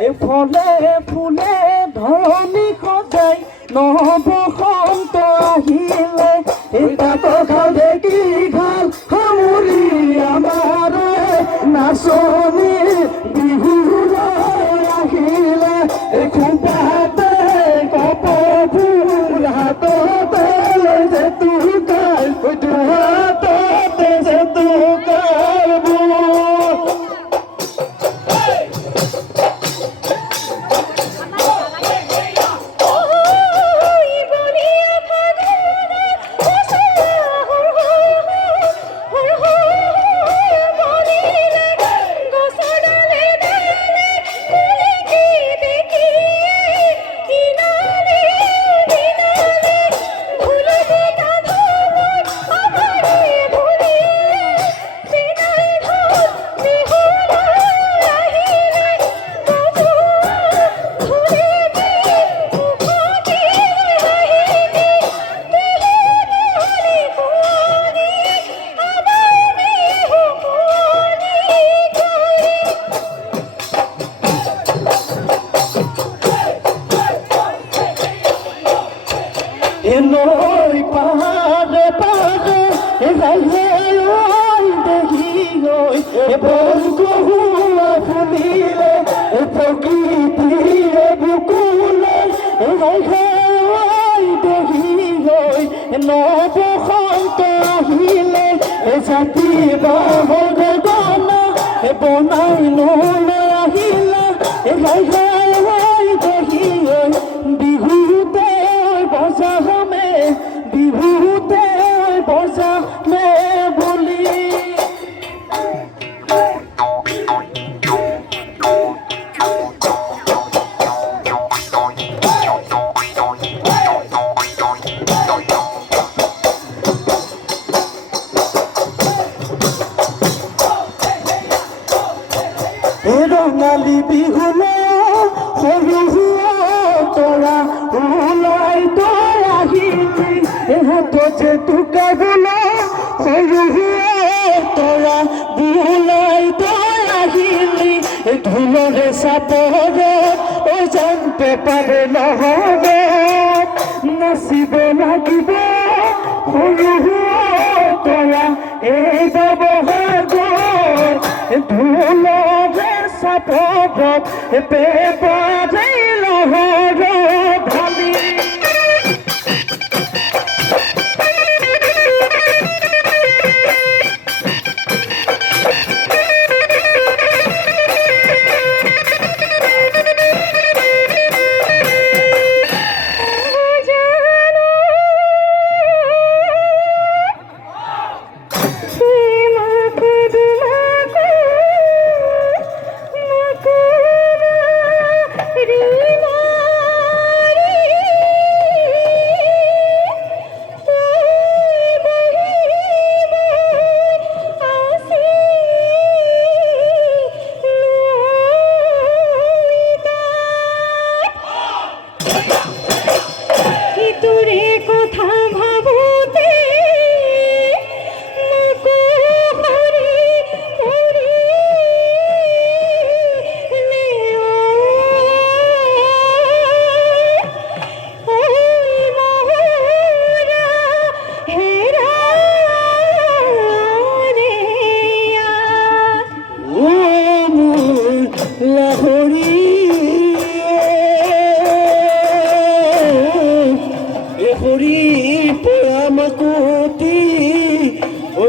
এ ফলে ফুলে ধৰণী সজাই নবসন্ত আহিলে এটা কথা দেখি ভাল সামৰি আমাৰ নাচনী বিহুলৈ আহিলে খোপাতে কপৌফুল হাততে জেতুকাই হাততে জেতুকাই নই পাহাড়ে পাহাড়ে রাইহে ওই দেখি গই বনকুহুয়া ফুলিলে প্রকৃতিরে বুকুলে রাইহে ওই দেখি গই নবসন্ত আহিলে জাতি বাহৰ গানা বনাই নলৈ আহিলে ৰাইহে ওই দেখি গই বিহুতে বজামে বিহুতে বজামে বুলি ৰঙালী বিহুলে সৰু তৰা ওলাই তই আহিলি হাততে টুকাবলে সৰু তৰা ওলাই তই আহিলি ঢোলৰে চাপৰে যেন পেপাৰে নহ'ব নাচিব লাগিব সৰু তৰা এই বহাগৰ ঢোলৰে চাপৰত পেপাৰে নহ'ব ঢালি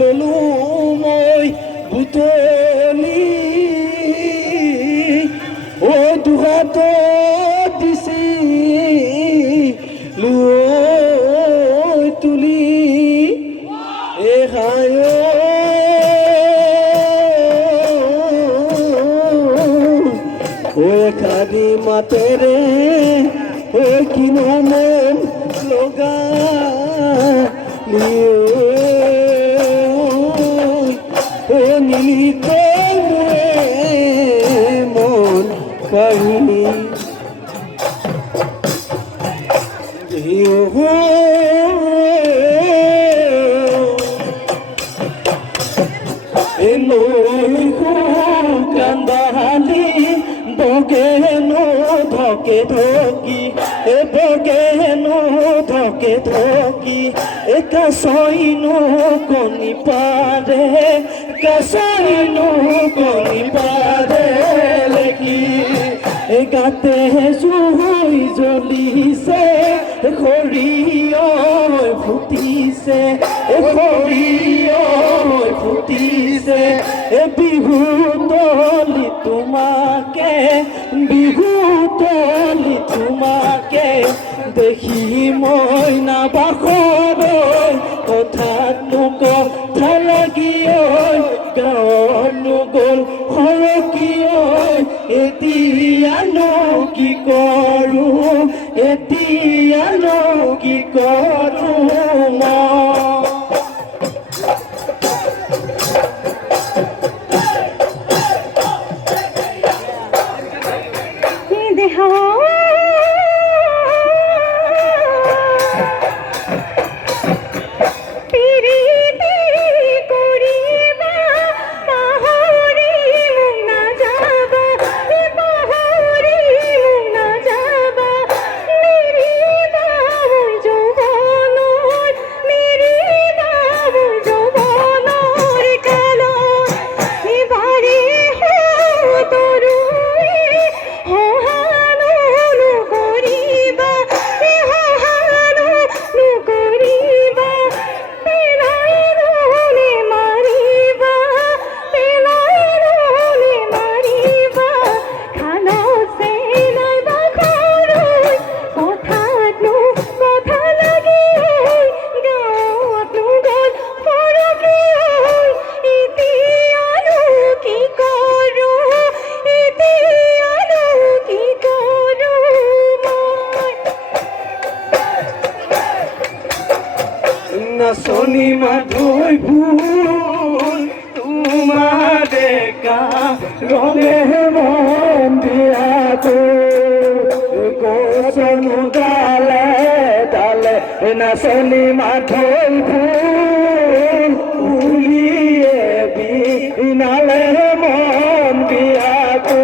ললো মই বুটলি ও দুহাত দিছি লৈ তুলি এ হায় ও খাদি মাতেৰে ও কিনো মন লগা নীলিতে মন কাহিনী নৈ কান্দালি বগে ধকে ধকি বগেনো ধকে ধকি কাছইনো কণী পাৰে কাছইনো কণী পাৰে লেখি গাতে জুই জ্বলিছে সৰিয়হ ফুটিছে সৰিয়হ ফুটিছে বিহু তলি তোমাকে বিহু তলি তোমাকে দেখি মই নাবাসলৈ কথাতনো কথা লাগি গাঁৱনো গ'ল সৰকি এতিয়ানো কি কৰোঁ এতিয়ানো কি কৰোঁ নাচনি মাধৈ ফুল তোমাৰ ডেকা ৰঙে মন দিয়াতো গছনো ডালে ডালে নাচনি মাধৈ ফুল উলিয়ে বিনালে মন দিয়াতো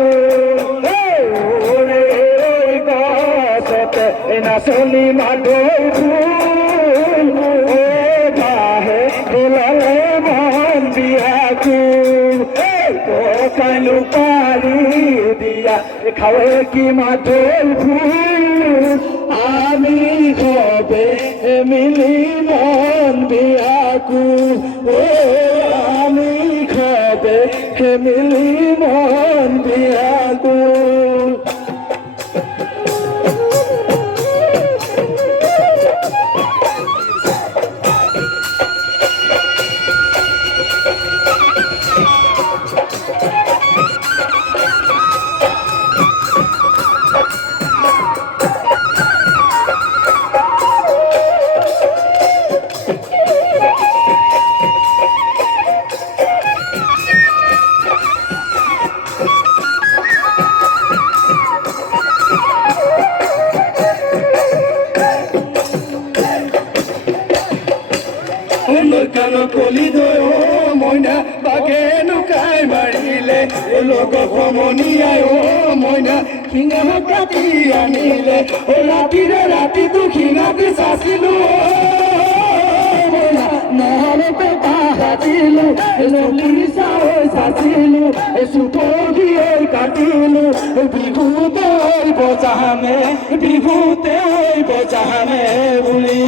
গছতে নাচনি মাধৈ ফুল কালু পারি দিয়া খাওয়ে কি মাধৈ ফুল আমি হবে মিলি মন বিয়াকু আমি হবে মিলি মন বিয়াকু কানো কলি দৈ মইনা বাঘে নুকাই মাৰিলে লোক সমনীয়াই মইনা শিঙা কাটি আনিলে ৰাতিৰে ৰাতিটো শিঙাটি চাচিলো নহলে পেপা সাজিলো পুলিচা হৈ চাচিলো চুপি কাটিলো বিহুতে বজামে বুলি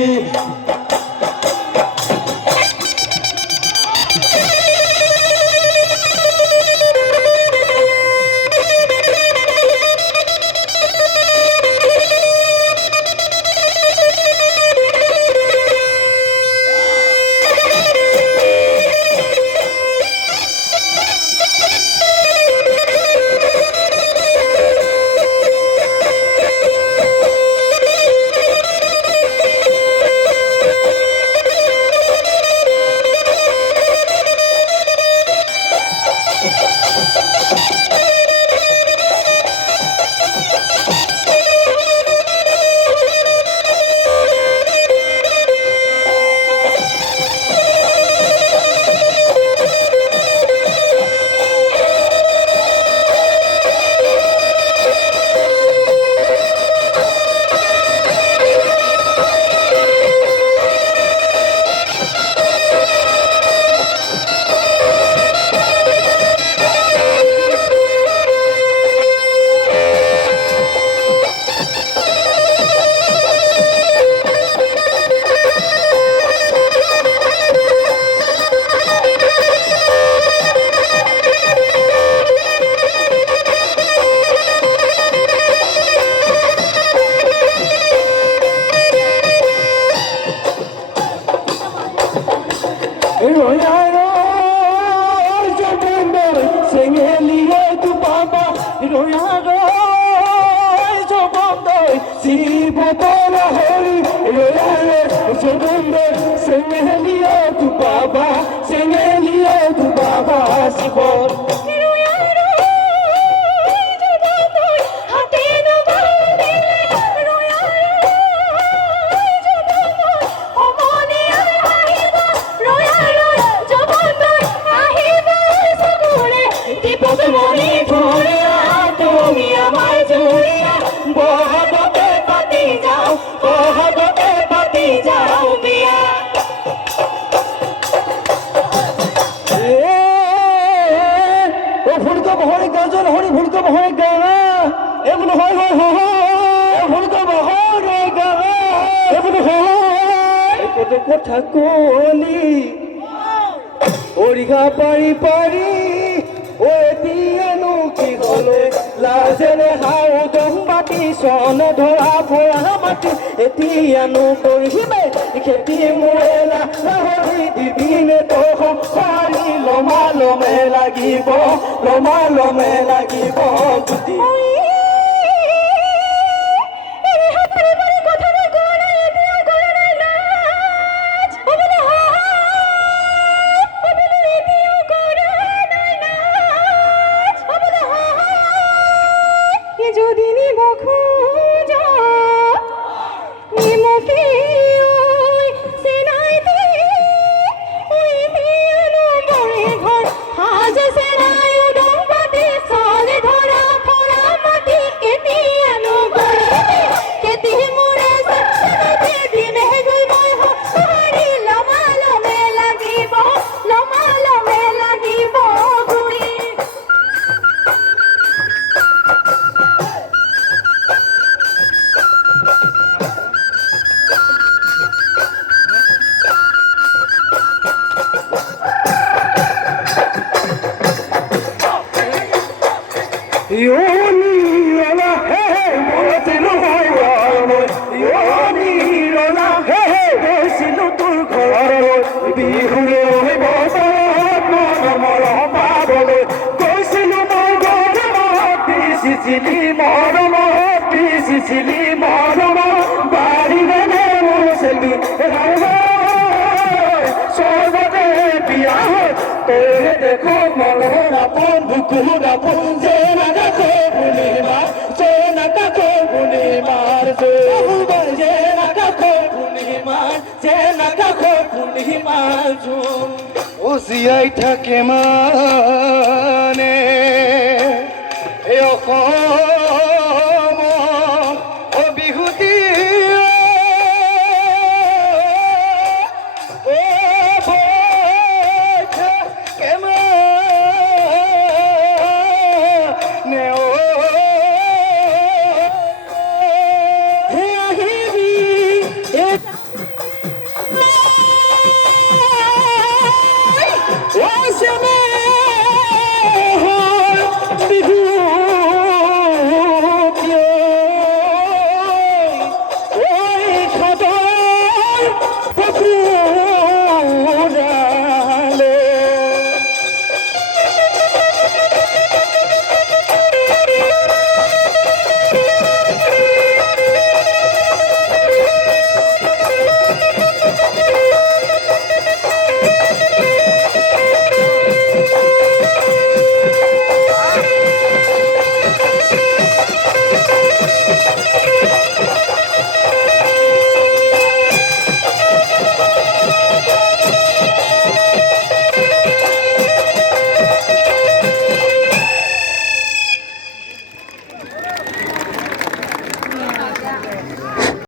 তোর হরি রোয়ারে জগন্দে সঙ্গে নিয়ে তু বাবা সঙ্গে নিয়ে তু বাবা শিবর কথা কলি ওরিঘা পাৰি পাৰি ও এতিয়ানো কি হলে লাজেৰে হাও দম বাটি চন ধৰা ভৰা মাটি এতিয়ানো কৰিমে খেতি মোৰেলা লাহৰি দিবিনে তহ পাৰি লমা লমে লাগিব গুটি Sicily, Moroma, Bari, Selvi, so what be out. The Comorona, Bukuda, Punzena, Copunima, Jenaka Copunima, Jenaka Copunima, Osiaita Kemane, Eoko.